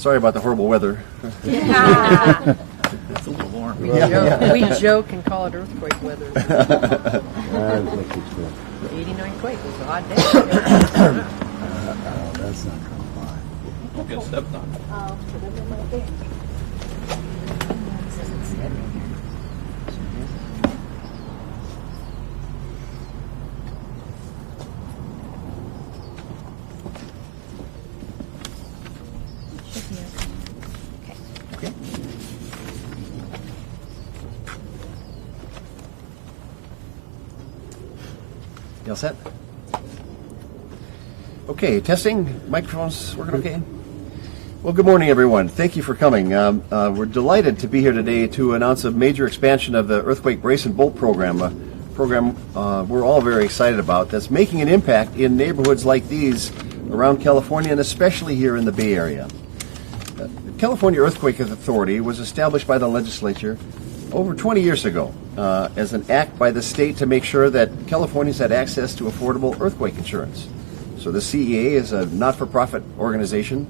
Sorry about the horrible weather. Yeah. It's a little warm. We joke and call it earthquake weather. 89 quake was a hot day. That's not going to fly. Don't get stepped on. Okay. You all set? Okay, testing. Microphones working okay? Well, good morning, everyone. Thank you for coming. We're delighted to be here today to announce a major expansion of the Earthquake Brace and Bolt program, a program we're all very excited about that's making an impact in neighborhoods like these around California and especially here in the Bay Area. The California Earthquake Authority was established by the legislature over 20 years ago as an act by the state to make sure that Californians had access to affordable earthquake insurance. So the CEA is a not-for-profit organization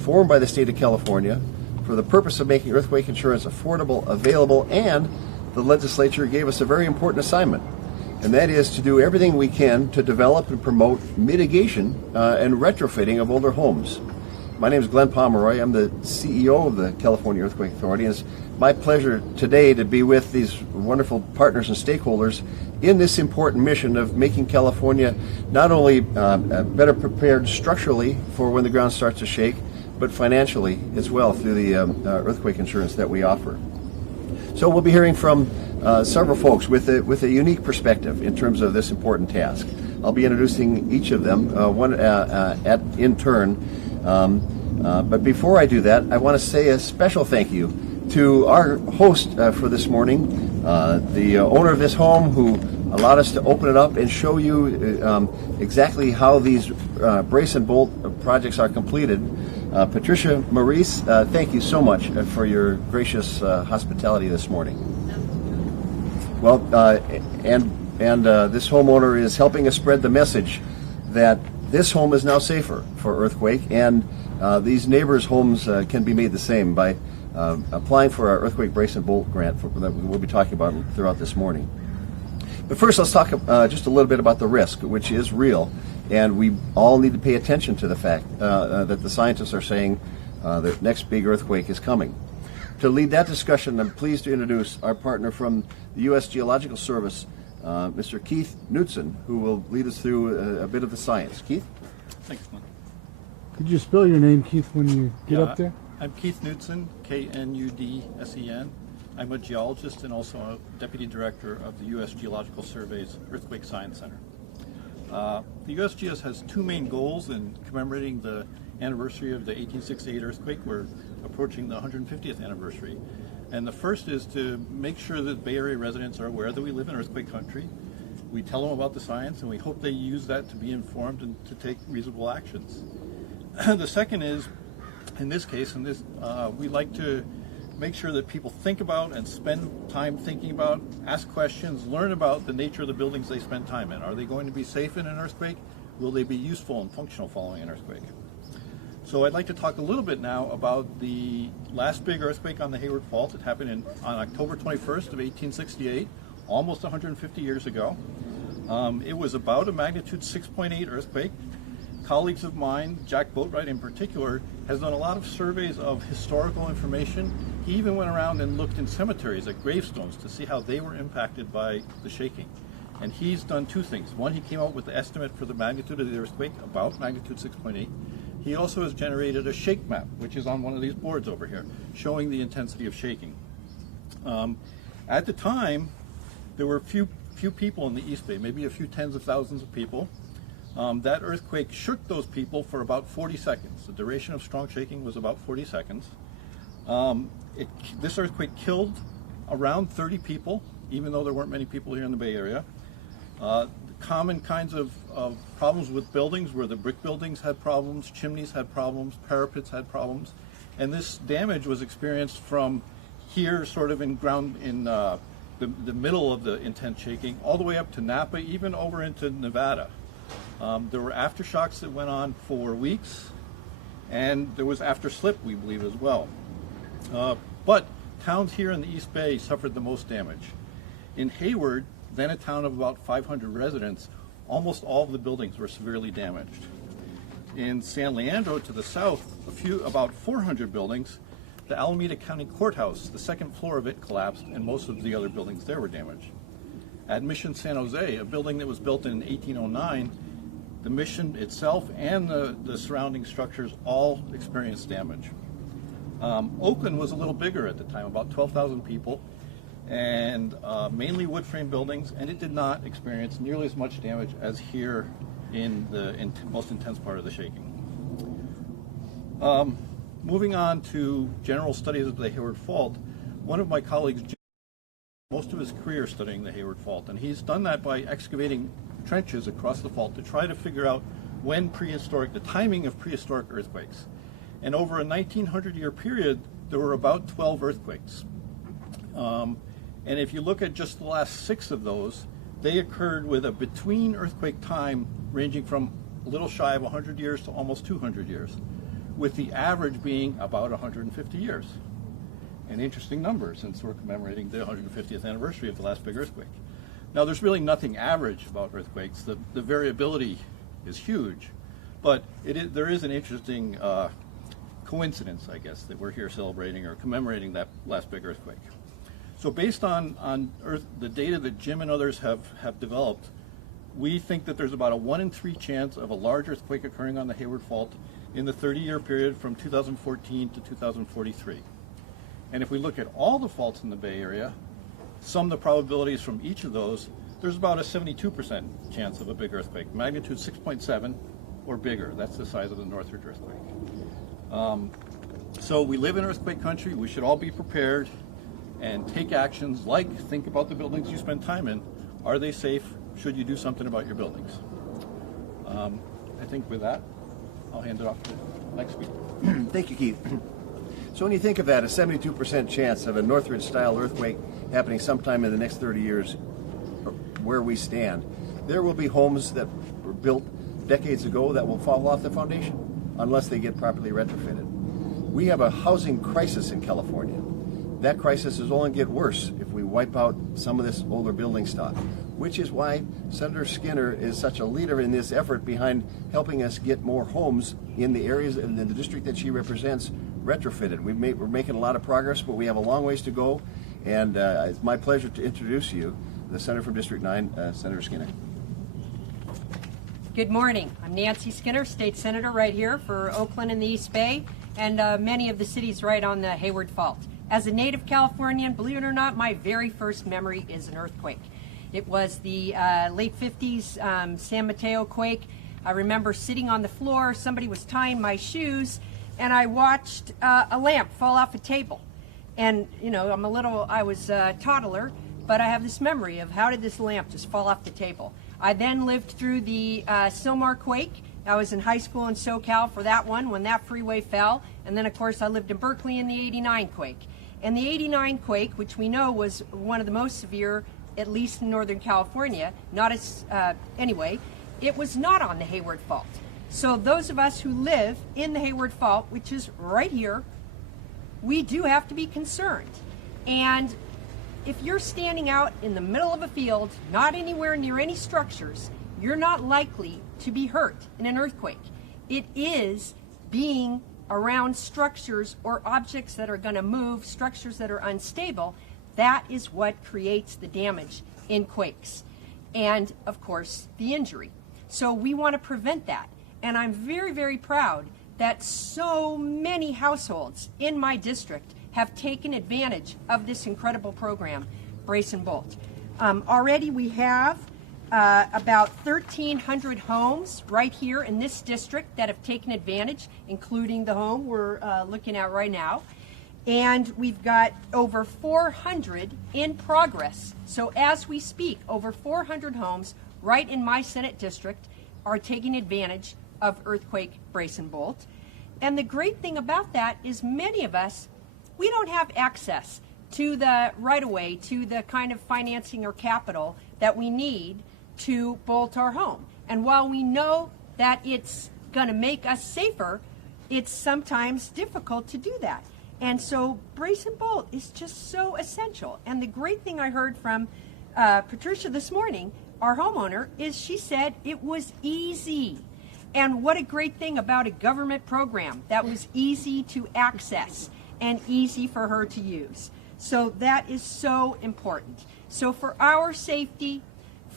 formed by the state of California for the purpose of making earthquake insurance affordable, available, and the legislature gave us a very important assignment, and that is to do everything we can to develop and promote mitigation and retrofitting of older homes. My name is Glenn Pomeroy. I'm the CEO of the California Earthquake Authority, and it's my pleasure today to be with these wonderful partners and stakeholders in this important mission of making California not only better prepared structurally for when the ground starts to shake, but financially as well through the earthquake insurance that we offer. So we'll be hearing from several folks with a unique perspective in terms of this important task. I'll be introducing each of them in turn. But before I do that, I want to say a special thank you to our host for this morning, the owner of this home who allowed us to open it up and show you exactly how these brace and bolt projects are completed. Patricia Maurice, thank you so much for your gracious hospitality this morning. Well, and this homeowner is helping us spread the message that this home is now safer for earthquake, and these neighbors' homes can be made the same by applying for our Earthquake Brace and Bolt grant that we'll be talking about throughout this morning. But first, let's talk just a little bit about the risk, which is real, and we all need to pay attention to the fact that the scientists are saying the next big earthquake is coming. To lead that discussion, I'm pleased to introduce our partner from the U.S. Geological Service, Mr. Keith Knudsen, who will lead us through a bit of the science. Keith? Thanks, Glenn. Could you spell your name, Keith, when you get up there? I'm Keith Knudsen, Knudsen. I'm a geologist and also a deputy director of the U.S. Geological Survey's Earthquake Science Center. The USGS has two main goals in commemorating the anniversary of the 1868 earthquake. We're approaching the 150th anniversary. And the first is to make sure that Bay Area residents are aware that we live in earthquake country. We tell them about the science, and we hope they use that to be informed and to take reasonable actions. The second is, in this case, we like to make sure that people think about and spend time thinking about, ask questions, learn about the nature of the buildings they spend time in. Are they going to be safe in an earthquake? Will they be useful and functional following an earthquake? So I'd like to talk a little bit now about the last big earthquake on the Hayward Fault. It happened on October 21st of 1868, almost 150 years ago. It was about a magnitude 6.8 earthquake. Colleagues of mine, Jack Boatwright in particular, has done a lot of surveys of historical information. He even went around and looked in cemeteries at gravestones to see how they were impacted by the shaking. And he's done two things. One, he came out with the estimate for the magnitude of the earthquake, about magnitude 6.8. He also has generated a shake map, which is on one of these boards over here, showing the intensity of shaking. At the time, there were few people in the East Bay, maybe a few tens of thousands of people. That earthquake shook those people for about 40 seconds. The duration of strong shaking was about 40 seconds. This earthquake killed around 30 people, even though there weren't many people here in the Bay Area. Common kinds of problems with buildings were the brick buildings had problems, chimneys had problems, parapets had problems, and this damage was experienced from here, sort of in the middle of the intense shaking, all the way up to Napa, even over into Nevada. There were aftershocks that went on for weeks, And there was after slip, we believe, as well. But towns here in the East Bay suffered the most damage. In Hayward, then a town of about 500 residents, almost all of the buildings were severely damaged. In San Leandro to the south, about 400 buildings, the Alameda County Courthouse, the second floor of it collapsed, and most of the other buildings there were damaged. At Mission San Jose, a building that was built in 1809, the mission itself and the surrounding structures all experienced damage. Oakland was a little bigger at the time, about 12,000 people, and mainly wood frame buildings, and it did not experience nearly as much damage as here in the most intense part of the shaking. Moving on to general studies of the Hayward Fault, one of my colleagues most of his career studying the Hayward Fault, and he's done that by excavating trenches across the fault to try to figure out when the timing of prehistoric earthquakes. And over a 1900-year period, there were about 12 earthquakes. And if you look at just the last 6 of those, they occurred with a between earthquake time ranging from a little shy of 100 years to almost 200 years, with the average being about 150 years. An interesting number since we're commemorating the 150th anniversary of the last big earthquake. Now, there's really nothing average about earthquakes. The variability is huge, but there is an interesting coincidence, I guess, that we're here celebrating or commemorating that last big earthquake. So based on the data that Jim and others have developed, we think that there's about a 1 in 3 chance of a large earthquake occurring on the Hayward Fault in the 30-year period from 2014 to 2043. And if we look at all the faults in the Bay Area, sum the probabilities from each of those, there's about a 72% chance of a big earthquake, magnitude 6.7 or bigger. That's the size of the Northridge earthquake. So we live in earthquake country. We should all be prepared and take actions like think about the buildings you spend time in. Are they safe? Should you do something about your buildings? I think with that, I'll hand it off to the next speaker. Thank you, Keith. So when you think of that, a 72% chance of a Northridge-style earthquake happening sometime in the next 30 years where we stand, there will be homes that were built decades ago that will fall off the foundation unless they get properly retrofitted. We have a housing crisis in California. That crisis is only get worse if we wipe out some of this older building stock, which is why Senator Skinner is such a leader in this effort behind helping us get more homes in the areas in the district that she represents retrofitted. We're making a lot of progress, but we have a long ways to go, and it's my pleasure to introduce you the Senator from District 9, Senator Skinner. Good morning. I'm Nancy Skinner, State Senator right here for Oakland and the East Bay, and many of the cities right on the Hayward Fault. As a native Californian, believe it or not, my very first memory is an earthquake. It was the late 50s San Mateo quake. I remember sitting on the floor, somebody was tying my shoes, and I watched a lamp fall off a table. And, you know, I was a toddler, but I have this memory of how did this lamp just fall off the table. I then lived through the Sylmar quake. I was in high school in SoCal for that one when that freeway fell. And then, of course, I lived in Berkeley in the 89 quake. And the 89 quake, which we know was one of the most severe, at least in Northern California, anyway, it was not on the Hayward Fault. So those of us who live in the Hayward Fault, which is right here, we do have to be concerned. And if you're standing out in the middle of a field, not anywhere near any structures, you're not likely to be hurt in an earthquake. It is being around structures or objects that are going to move, structures that are unstable. That is what creates the damage in quakes. And, of course, the injury. So we want to prevent that. And I'm very, very proud that so many households in my district have taken advantage of this incredible program, Brace and Bolt. Already we have about 1,300 homes right here in this district that have taken advantage, including the home we're looking at right now. And we've got over 400 in progress. So as we speak, over 400 homes right in my Senate district are taking advantage of earthquake brace and bolt. And the great thing about that is many of us, we don't have access to the right-of-way, to the kind of financing or capital that we need to bolt our home. And while we know that it's going to make us safer, it's sometimes difficult to do that. And so brace and bolt is just so essential. And the great thing I heard from Patricia this morning, our homeowner, is she said it was easy. And what a great thing about a government program that was easy to access and easy for her to use. So that is so important. So for our safety,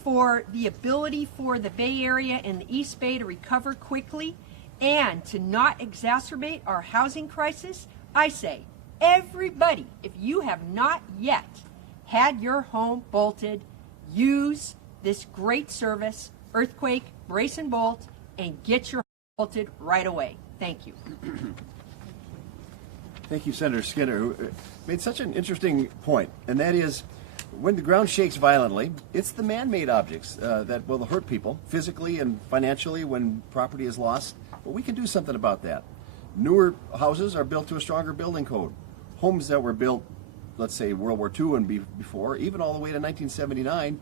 for the ability for the Bay Area and the East Bay to recover quickly and to not exacerbate our housing crisis, I say, everybody, if you have not yet had your home bolted, use this great service, Earthquake, Brace and Bolt, and get your home bolted right away. Thank you. Thank you, Senator Skinner, who made such an interesting point, and that is, when the ground shakes violently, it's the man-made objects that will hurt people physically and financially when property is lost. But we can do something about that. Newer houses are built to a stronger building code. Homes that were built, let's say World War II and before, even all the way to 1979,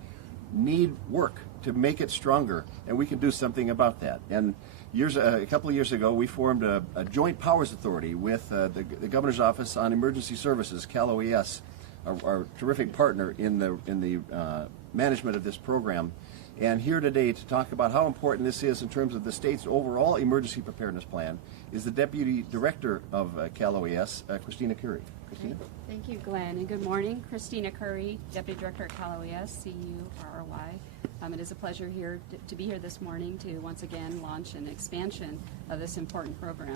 need work to make it stronger, and we can do something about that. And a couple of years ago, we formed a joint powers authority with the Governor's Office on Emergency Services, Cal OES, our terrific partner in the management of this program. And here today to talk about how important this is in terms of the state's overall emergency preparedness plan is the Deputy Director of Cal OES, Christina Curry. Christina? Thank you, Glenn, and good morning. Christina Curry, Deputy Director at Cal OES, C-U-R-R-Y. It is a pleasure to be here this morning to once again launch an expansion of this important program.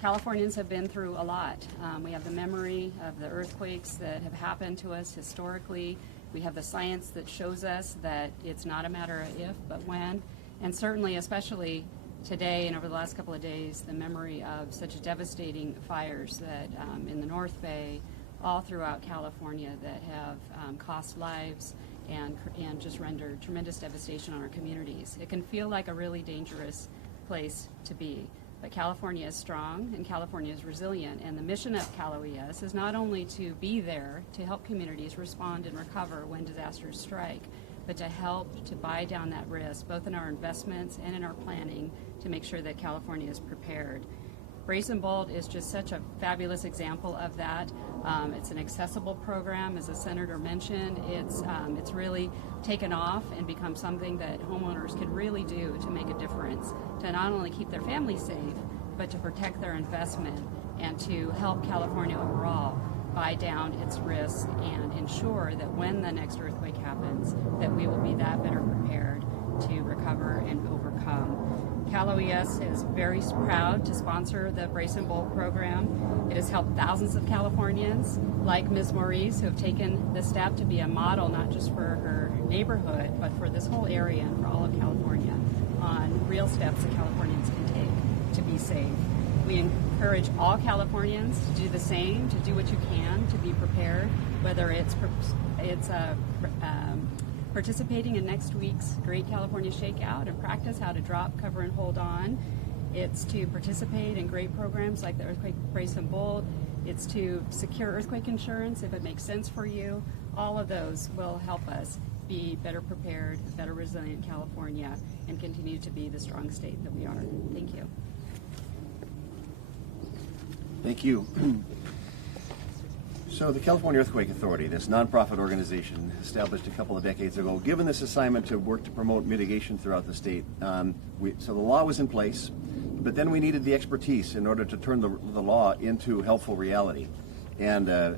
Californians have been through a lot. We have the memory of the earthquakes that have happened to us historically. We have the science that shows us that it's not a matter of if, but when. And certainly, especially today and over the last couple of days, the memory of such devastating fires that in the North Bay, all throughout California, that have cost lives and just rendered tremendous devastation on our communities. It can feel like a really dangerous place to be. But California is strong and California is resilient, and the mission of Cal OES is not only to be there to help communities respond and recover when disasters strike, but to help to buy down that risk, both in our investments and in our planning, to make sure that California is prepared. Brace and Bolt is just such a fabulous example of that. It's an accessible program, as the Senator mentioned. It's really taken off and become something that homeowners can really do to make a difference, to not only keep their families safe, but to protect their investment and to help California overall buy down its risk and ensure that when the next earthquake happens, that we will be that better prepared to recover and overcome. Cal OES is very proud to sponsor the Brace and Bolt program. It has helped thousands of Californians, like Ms. Maurice, who have taken the step to be a model not just for her neighborhood, but for this whole area and for all of California, on real steps that Californians can take to be safe. We encourage all Californians to do the same, to do what you can to be prepared, whether it's participating in next week's Great California Shakeout and practice how to drop, cover, and hold on. It's to participate in great programs like the Earthquake Brace and Bolt. It's to secure earthquake insurance if it makes sense for you. All of those will help us be better prepared, better resilient California, and continue to be the strong state that we are. Thank you. Thank you. So the California Earthquake Authority, this nonprofit organization established a couple of decades ago, given this assignment to work to promote mitigation throughout the state. So the law was in place, but then we needed the expertise in order to turn the law into helpful reality. And a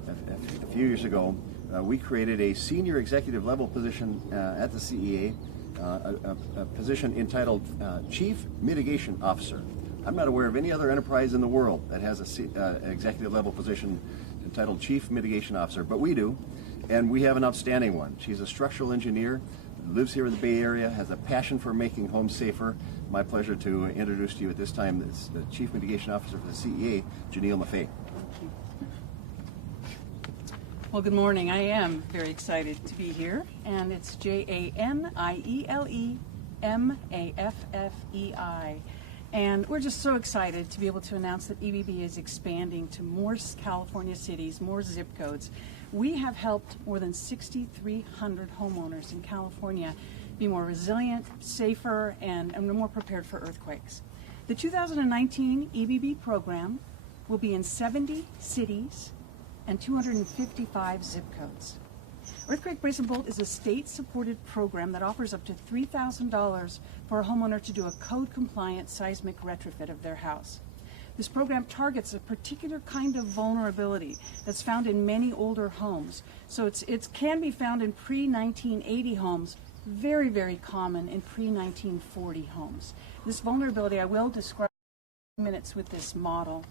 few years ago, we created a senior executive level position at the CEA, a position entitled Chief Mitigation Officer. I'm not aware of any other enterprise in the world that has an executive level position entitled Chief Mitigation Officer, but we do, and we have an outstanding one. She's a structural engineer, lives here in the Bay Area, has a passion for making homes safer. My pleasure to introduce to you at this time the Chief Mitigation Officer for the CEA, Janelle Maffei. Well, good morning. I am very excited to be here, and it's Janelle Maffei. And we're just so excited to be able to announce that EBB is expanding to more California cities, more zip codes. We have helped more than 6,300 homeowners in California be more resilient, safer, and more prepared for earthquakes. The 2019 EBB program will be in 70 cities and 255 zip codes. Earthquake Brace and Bolt is a state-supported program that offers up to $3,000 for a homeowner to do a code-compliant seismic retrofit of their house. This program targets a particular kind of vulnerability that's found in many older homes. So it can be found in pre-1980 homes, very, very common in pre-1940 homes. This vulnerability I will describe in minutes with this model.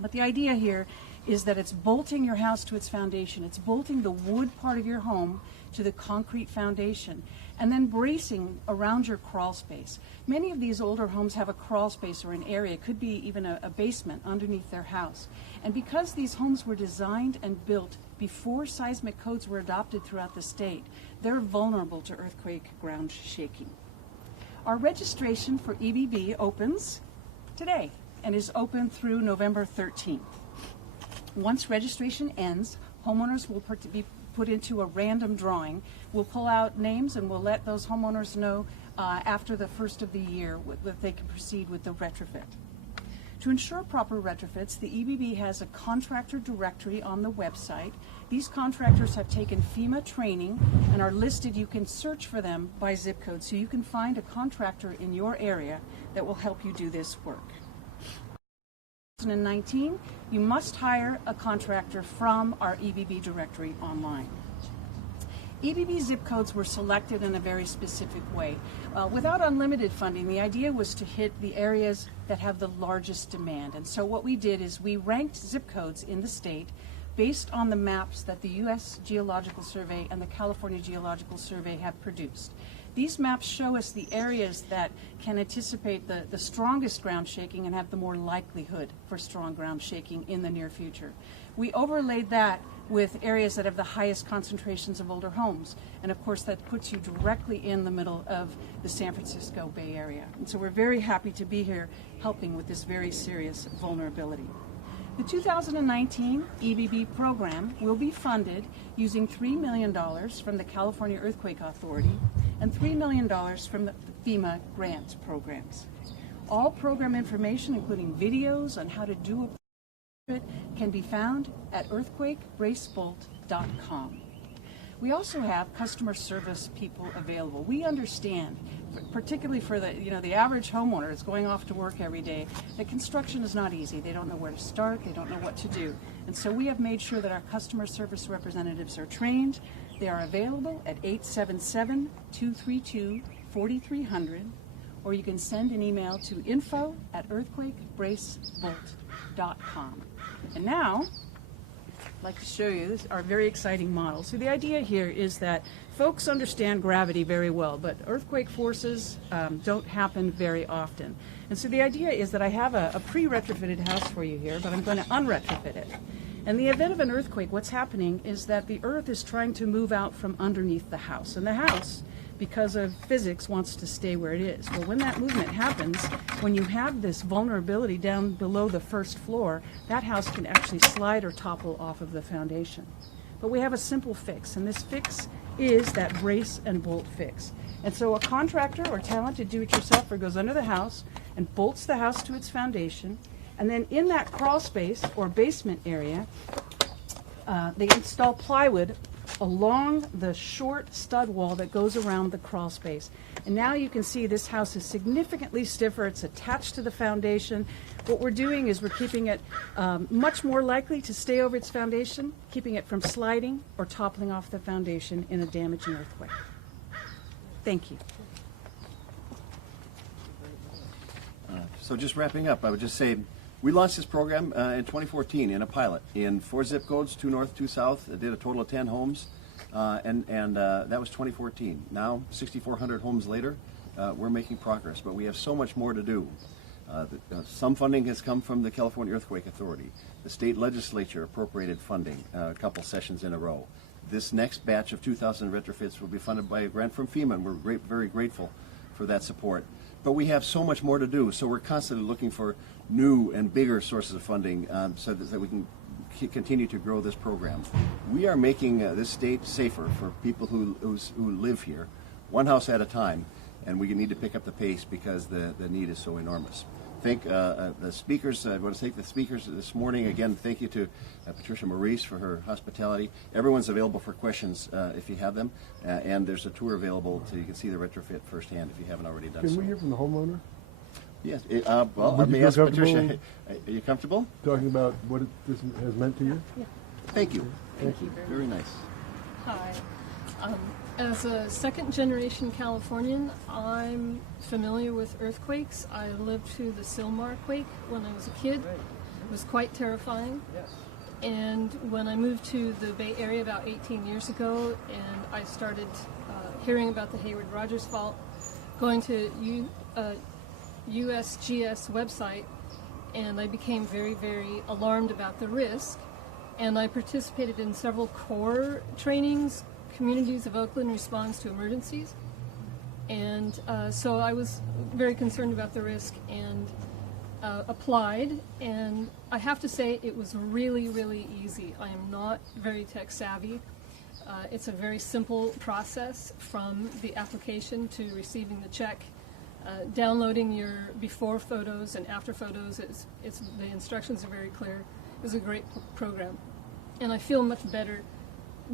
But the idea here is that it's bolting your house to its foundation. It's bolting the wood part of your home to the concrete foundation and then bracing around your crawl space. Many of these older homes have a crawl space or an area, it could be even a basement underneath their house. And because these homes were designed and built before seismic codes were adopted throughout the state, they're vulnerable to earthquake ground shaking. Our registration for EBB opens today and is open through November 13th. Once registration ends, homeowners will be put into a random drawing. We'll pull out names and we'll let those homeowners know after the first of the year that they can proceed with the retrofit. To ensure proper retrofits, the EBB has a contractor directory on the website. These contractors have taken Fema training and are listed. You can search for them by zip code, so you can find a contractor in your area that will help you do this work. 2019, you must hire a contractor from our EBB directory online. EBB zip codes were selected in a very specific way. Without unlimited funding, the idea was to hit the areas that have the largest demand. And so what we did is we ranked zip codes in the state based on the maps that the US Geological Survey and the California Geological Survey have produced. These maps show us the areas that can anticipate the strongest ground shaking and have the more likelihood for strong ground shaking in the near future. We overlaid that with areas that have the highest concentrations of older homes. And of course that puts you directly in the middle of the San Francisco Bay Area. And so we're very happy to be here helping with this very serious vulnerability. The 2019 EBB program will be funded using $3 million from the California Earthquake Authority and $3 million from the FEMA grant programs. All program information, including videos on how to do a retrofit, can be found at earthquakebracebolt.com. We also have customer service people available. We understand, particularly for the average homeowner that's going off to work every day, that construction is not easy. They don't know where to start. They don't know what to do. And so we have made sure that our customer service representatives are trained. They are available at 877-232-4300, or you can send an email to info@earthquakebracebolt.com. And now, I'd like to show you our very exciting model. So the idea here is that folks understand gravity very well, but earthquake forces don't happen very often. And so the idea is that I have a pre-retrofitted house for you here, but I'm going to unretrofit it. In the event of an earthquake, what's happening is that the earth is trying to move out from underneath the house. And the house, because of physics, wants to stay where it is. Well, when that movement happens, when you have this vulnerability down below the first floor, that house can actually slide or topple off of the foundation. But we have a simple fix, and this fix is that brace and bolt fix. And so a contractor or talented do-it-yourselfer goes under the house and bolts the house to its foundation, and then in that crawl space or basement area, they install plywood along the short stud wall that goes around the crawl space. And now you can see this house is significantly stiffer. It's attached to the foundation. What we're doing is we're keeping it much more likely to stay over its foundation, keeping it from sliding or toppling off the foundation in a damaging earthquake. Thank you. So just wrapping up, I would just say we launched this program in 2014 in a pilot in 4 zip codes, 2 north, 2 south. It did a total of 10 homes, and that was 2014. Now, 6,400 homes later, we're making progress, but we have so much more to do. Some funding has come from the California Earthquake Authority. The state legislature appropriated funding a couple sessions in a row. This next batch of 2,000 retrofits will be funded by a grant from FEMA, and we're very grateful for that support. But we have so much more to do, so we're constantly looking for new and bigger sources of funding so that we can continue to grow this program. We are making this state safer for people who live here, one house at a time, and we need to pick up the pace because the need is so enormous. thank the speakers. I want to thank the speakers this morning. Again, thank you to Patricia Maurice for her hospitality. Everyone's available for questions if you have them. And there's a tour available so you can see the retrofit firsthand if you haven't already done so. Can we hear from the homeowner? Yes. Well, let Would you me feel ask Patricia. comfortable Are you comfortable? Talking about what this has meant to you? Thank you. Thank you. Very nice. Hi. As a second-generation Californian, I'm familiar with earthquakes. I lived through the Sylmar quake when I was a kid. It was quite terrifying. And when I moved to the Bay Area about 18 years ago, and I started hearing about the Hayward Fault, going to USGS website, and I became very, very alarmed about the risk. And I participated in several core trainings. Communities of Oakland responds to emergencies. And so I was very concerned about the risk and applied. And I have to say it was really, really easy. I am not very tech savvy. It's a very simple process from the application to receiving the check. Downloading your before photos and after photos, the instructions are very clear. It was a great program. And I feel much better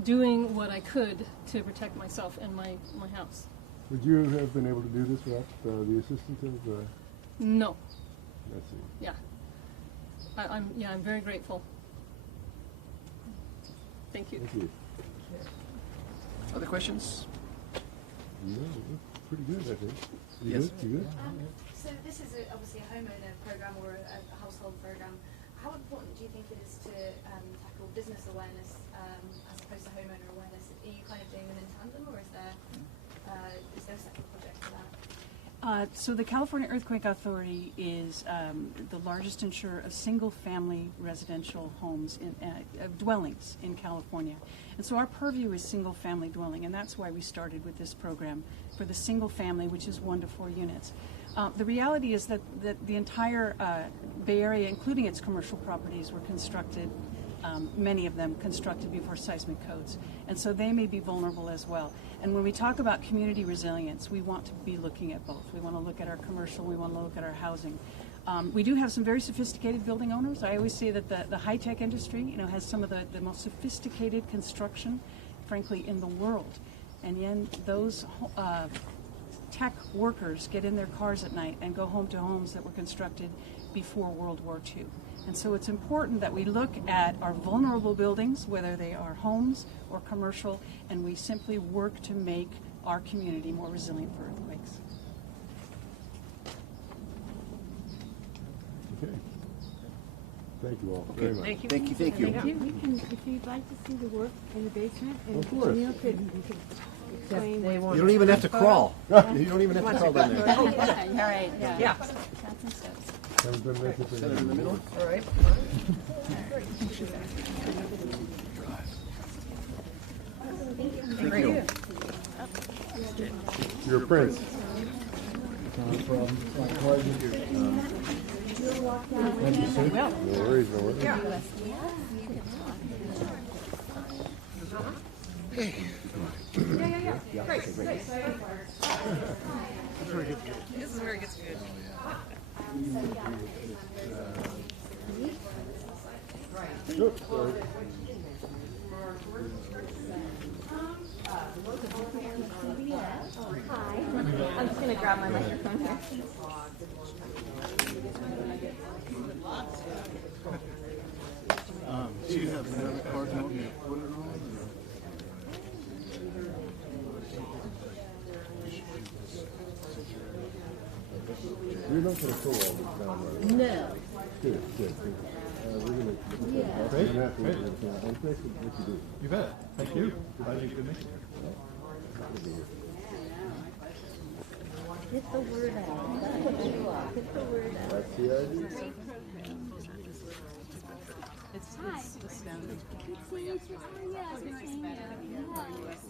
doing what I could to protect myself and my house. Would you have been able to do this without the assistance of? No. Let's see. Yeah. I'm very grateful. Thank you. Thank you. Other questions? Yeah, pretty good, I think. You Yes. Good? You good? So this is obviously a homeowner program or a household program. How important do you think it is to tackle business awareness as opposed to homeowner awareness? Are you kind of doing them in tandem, or is there a separate project for that? So the California Earthquake Authority is the largest insurer of single-family residential homes, dwellings in California. And so our purview is single-family dwelling, and that's why we started with this program for the single family, which is 1 to 4 units. The reality is that the entire Bay Area, including its commercial properties, were constructed, many of them constructed before seismic codes. And so they may be vulnerable as well. And when we talk about community resilience, we want to be looking at both. We want to look at our commercial, we want to look at our housing. We do have some very sophisticated building owners. I always say that the high-tech industry, has some of the most sophisticated construction, frankly, in the world. And yet those tech workers get in their cars at night and go home to homes that were constructed before World War II. And so it's important that we look at our vulnerable buildings, whether they are homes or commercial, and we simply work to make our community more resilient for earthquakes. Okay. Thank you all very much. Thank you. Thank you. Thank you. If you'd like to see the work in the basement, and Of course. Neil could explain. You don't even have to crawl. You don't even have to crawl down there. All right. Yeah. Shots and steps. Haven't been making for Set it in the middle. All right. Thank you. You're a prince. Thank you, sir. No worries, no worries. This is where it gets good. Oops, sorry. Hi. I'm just going to grab my microphone here. Do you have another card you want me to put it on? You're not going to pull all this down, right? No. Good, good. We're going to... Yeah. Great. And thanks for what you do. You bet. Thank you. Glad you could make it. Get the word out. That's what you are. Get the word out. That's the idea. It's astounding. Good seeing you. Yeah, I remember.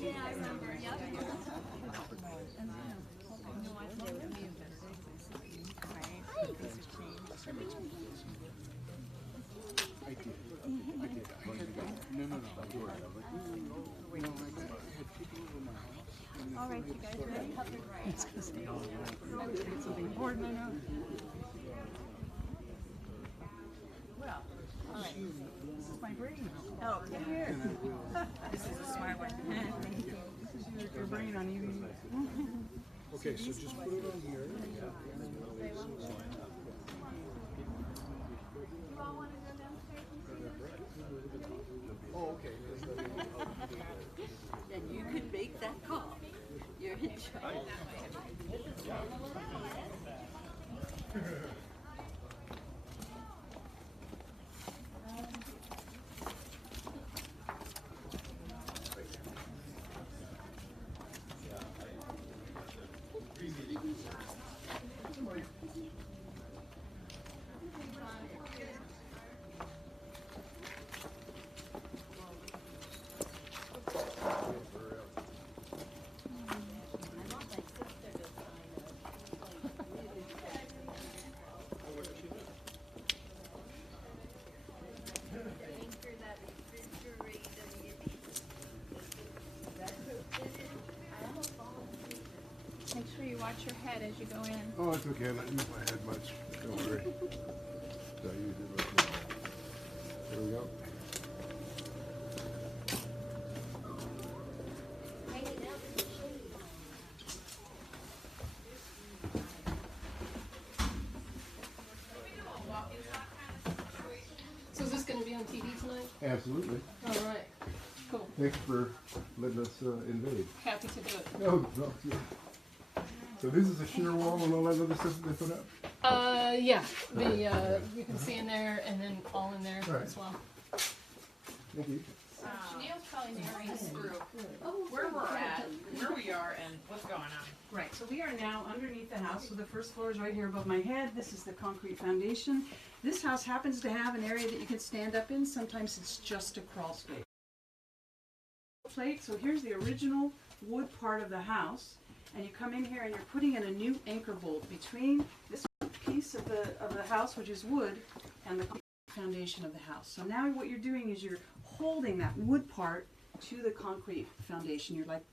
Yeah, I remember. Yep. All right, you guys ready? It's something important, I know. This is my brain. Oh, come here. This is a smart one. Thank you. This is your brain on UV. Okay, so just put it on here. Oh, okay. Then you could make that call. You're in charge. Make sure you watch your head as you go in. Oh, it's okay. I don't use my head much. Don't worry. So I use it right now. There we go. So is this going to be on TV tonight? Absolutely. All right. Cool. Thanks for letting us invade. Happy to do it. Oh, no, yeah. So this is a shear wall and all that other stuff that they put up? Yeah. You can see in there and then all in there Right. as well. Thank you. Neil's probably narrating us through where we're at, where we are, and what's going on. Right, so we are now underneath the house, so the first floor is right here above my head. This is the concrete foundation. This house happens to have an area that you can stand up in. Sometimes it's just a crawl space. Plate. So here's the original wood part of the house, and you come in here and you're putting in a new anchor bolt between this piece of the house, which is wood, and the foundation of the house. So now what you're doing is you're holding that wood part to the concrete foundation. You're like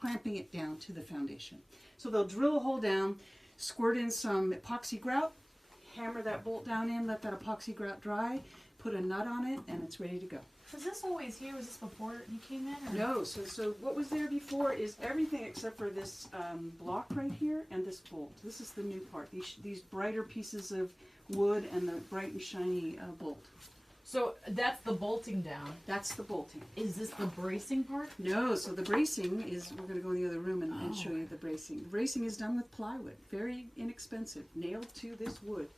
clamping it down to the foundation. So they'll drill a hole down, squirt in some epoxy grout, hammer that bolt down in, let that epoxy grout dry, put a nut on it, and it's ready to go. Was this always here? Was this before you came in? Or? No, so what was there before is everything except for this block right here and this bolt. This is the new part. These brighter pieces of wood and the bright and shiny bolt. So that's the bolting down. That's the bolting. Is this the bracing part? No, so the bracing is, we're going to go in the other room and show you the bracing. The bracing is done with plywood, very inexpensive, nailed to this wood.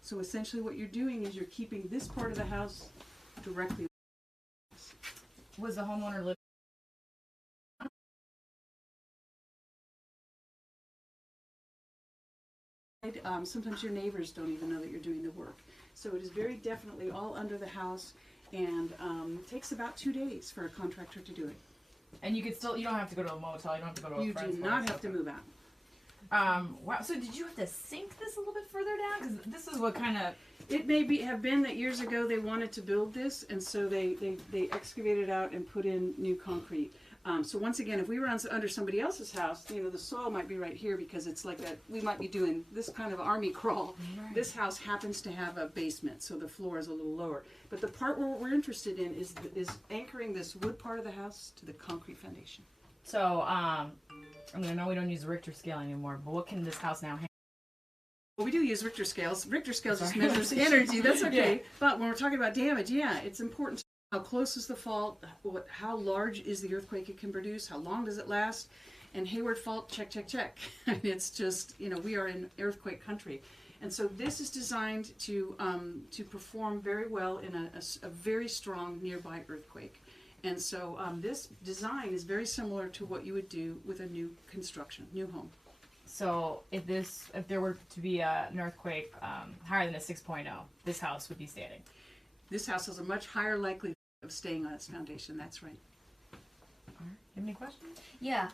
So essentially what you're doing is you're keeping this part of the house directly. Was the homeowner living? Sometimes your neighbors don't even know that you're doing the work. So it is very definitely all under the house, and takes about 2 days for a contractor to do it. And you could still, you don't have to go to a motel, you don't have to go to a You friend's do not place. have to move out. Wow, so did you have to sink this a little bit further down? Because this is what kind of... It may have been that years ago they wanted to build this, and so they excavated out and put in new concrete. So once again, if we were under somebody else's house, you know, the soil might be right here because it's like that. We might be doing this kind of army crawl. Right. This house happens to have a basement, so the floor is a little lower. But the part where we're interested in is anchoring this wood part of the house to the concrete foundation. So, I mean, I know we don't use the Richter scale anymore, but what can this house now handle? Well, we do use Richter scales. Richter scales just measures energy. That's okay. Yeah. But when we're talking about damage, yeah, it's important to know how close is the fault, how large is the earthquake it can produce, how long does it last, and Hayward Fault, check, check, check. It's just, you know, we are in earthquake country. And so this is designed to perform very well in a very strong nearby earthquake. And so this design is very similar to what you would do with a new construction, new home. So if there were to be an earthquake higher than a 6.0, this house would be standing. This house has a much higher likelihood of staying on its foundation. That's right. All right. You have any questions? Yeah.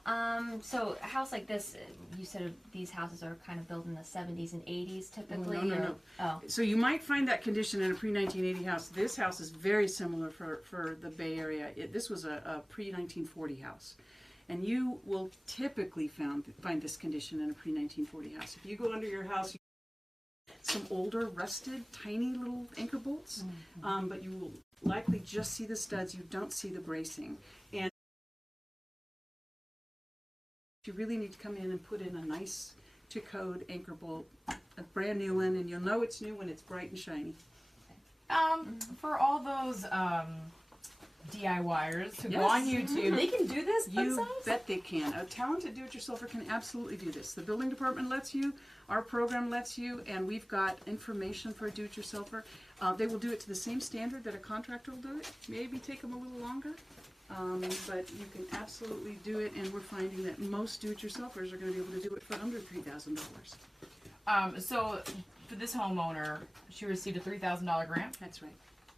So a house like this, you said these houses are kind of built in the 70s and 80s typically. Oh, no. Oh. So you might find that condition in a pre-1980 house. This house is very similar for the Bay Area. This was a pre-1940 house. And you will typically find this condition in a pre-1940 house. If you go under your house, some older, rusted, tiny little anchor bolts, but you will likely just see the studs. You don't see the bracing. And you really need to come in and put in a nice to code anchor bolt, a brand new one, and you'll know it's new when it's bright and shiny. For all those DIYers who go on YouTube, they can do this themselves? You bet they can. A talented do-it-yourselfer can absolutely do this. The building department lets you, our program lets you, and we've got information for a do-it-yourselfer. They will do it to the same standard that a contractor will do it. Maybe take them a little longer, but you can absolutely do it, and we're finding that most do-it-yourselfers are going to be able to do it for under $3,000. So for this homeowner, she received a $3,000 grant. That's right.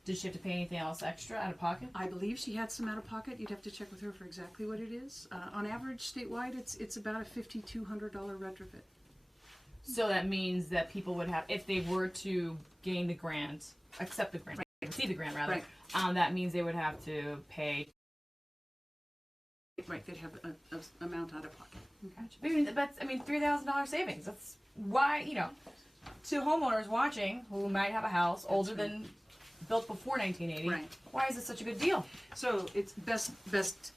Did she have to pay anything else extra out of pocket? I believe she had some out of pocket. You'd have to check with her for exactly what it is. On average, statewide, it's about a $5,200 retrofit. So that means that people would have, if they were to gain the grant, accept the grant, receive the grant rather, that means they would have to pay. Right, they'd have an amount out of pocket. Gotcha. I mean, $3,000 savings. That's why, you know, to homeowners watching who might have a house older than built before 1980. Right. Why is it such a good deal? So it's best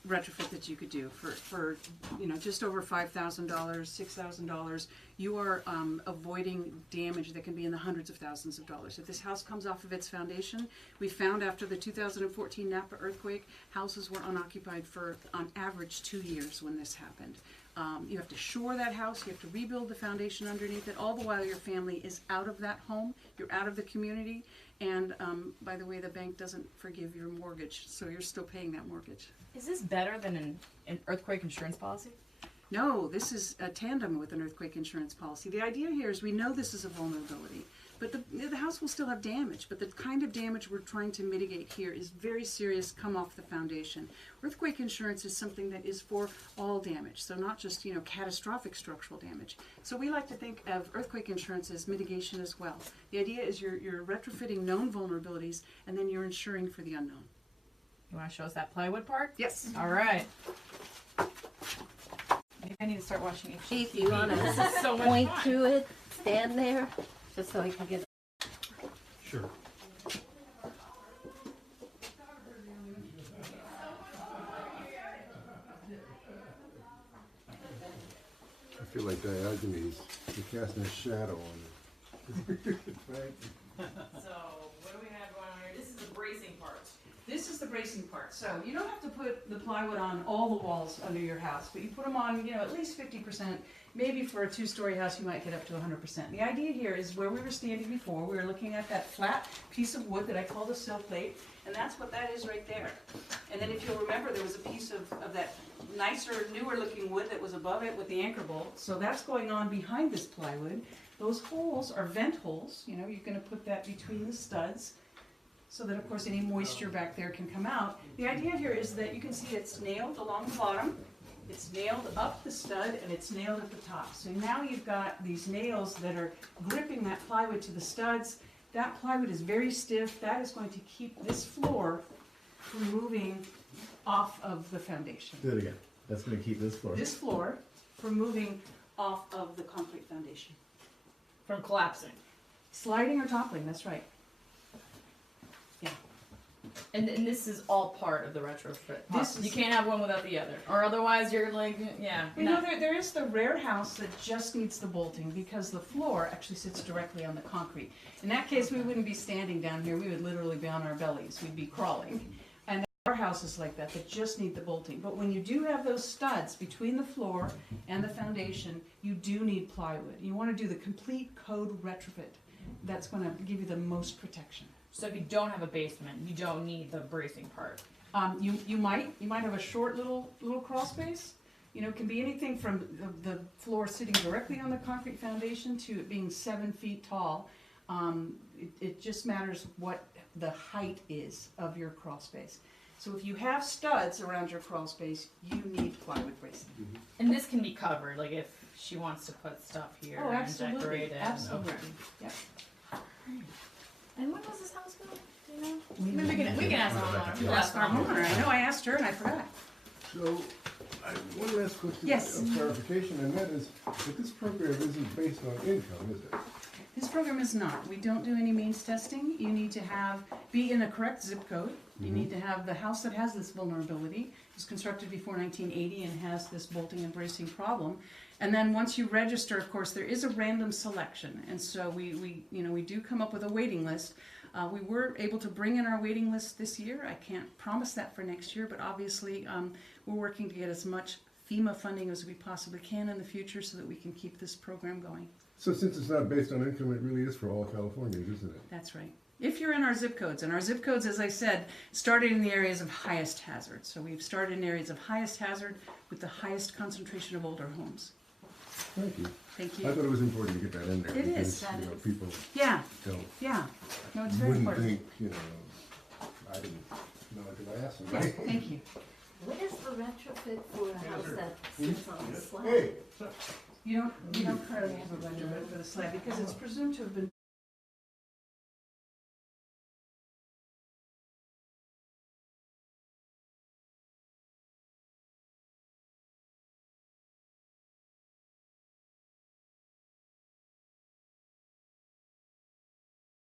retrofit that you could do for you know, just over $5,000, $6,000. You are avoiding damage that can be in the hundreds of thousands of dollars. If this house comes off of its foundation, we found after the 2014 Napa earthquake, houses were unoccupied for on average 2 years when this happened. You have to shore that house, you have to rebuild the foundation underneath it, all the while your family is out of that home, you're out of the community, and by the way, the bank doesn't forgive your mortgage, so you're still paying that mortgage. Is this better than an earthquake insurance policy? No, this is a tandem with an earthquake insurance policy. The idea here is we know this is a vulnerability, but the house will still have damage, but the kind of damage we're trying to mitigate here is very serious, come off the foundation. Earthquake insurance is something that is for all damage, so not just, you know, catastrophic structural damage. So we like to think of earthquake insurance as mitigation as well. The idea is you're retrofitting known vulnerabilities, and then you're insuring for the unknown. You want to show us that plywood part? Yes. All right. Maybe I need to start watching HGTV. Keith, you want This to is so much point fun. to it, stand there, just so I can get. Sure. I feel like Diogenes. You're casting a shadow on it. Right? So, what do we have going on here? This is the bracing part. This is the bracing part. So you don't have to put the plywood on all the walls under your house, but you put them on, you know, at least 50%. Maybe for a two-story house, you might get up to 100%. The idea here is where we were standing before. We were looking at that flat piece of wood that I called a sill plate, and that's what that is right there. And then if you'll remember, there was a piece of that nicer, newer-looking wood that was above it with the anchor bolt. So that's going on behind this plywood. Those holes are vent holes. You know, you're going to put that between the studs, so that, of course, any moisture back there can come out. The idea here is that you can see it's nailed along the bottom, it's nailed up the stud, and it's nailed at the top. So now you've got these nails that are gripping that plywood to the studs. That plywood is very stiff. That is going to keep this floor from moving off of the foundation. Do it again. That's going to keep this floor. This floor from moving off of the concrete foundation. From collapsing. Sliding or toppling, that's right. Yeah. And this is all part of the retrofit. This is- You can't have one without the other, or otherwise you're like, yeah. You know, there is the rare house that just needs the bolting because the floor actually sits directly on the concrete. In that case, we wouldn't be standing down here. We would literally be on our bellies. We'd be crawling. And there are houses like that that just need the bolting. But when you do have those studs between the floor and the foundation, you do need plywood. You want to do the complete code retrofit. That's going to give you the most protection. So if you don't have a basement, you don't need the bracing part. You might have a short little crawl space. You know, it can be anything from the floor sitting directly on the concrete foundation to it being 7 feet tall. It just matters what the height is of your crawl space. So if you have studs around your crawl space, you need plywood bracing. And this can be covered, like if she wants to put stuff here Oh, and absolutely, decorate it. absolutely. Okay. Yep. And when was this house built? Do you know? Maybe we can ask the homeowner. We'll ask Our homeowner, I know I asked her and I forgot. So, one last question Yes. of clarification, and that is that this program isn't based on income, is it? This program is not. We don't do any means testing. You need to be in a correct zip code. You need to have the house that has this vulnerability, was constructed before 1980 and has this bolting and bracing problem. And then once you register, of course, there is a random selection. And so we do come up with a waiting list. We were able to bring in our waiting list this year. I can't promise that for next year, but obviously we're working to get as much FEMA funding as we possibly can in the future so that we can keep this program going. So since it's not based on income, it really is for all Californians, isn't it? That's right. If you're in our zip codes, and our zip codes, as I said, started in the areas of highest hazard. So we've started in areas of highest hazard with the highest concentration of older homes. Thank you. Thank you. I thought it was important to get that in there. It because, is. you know, people Yeah. don't. Yeah. No, it's very Wouldn't important. think, you know, I didn't know until I asked them. Yes, thank you. What is the retrofit for a house that sits on a slab? Hey. You don't currently have a retrofit for the slab because it's presumed to have been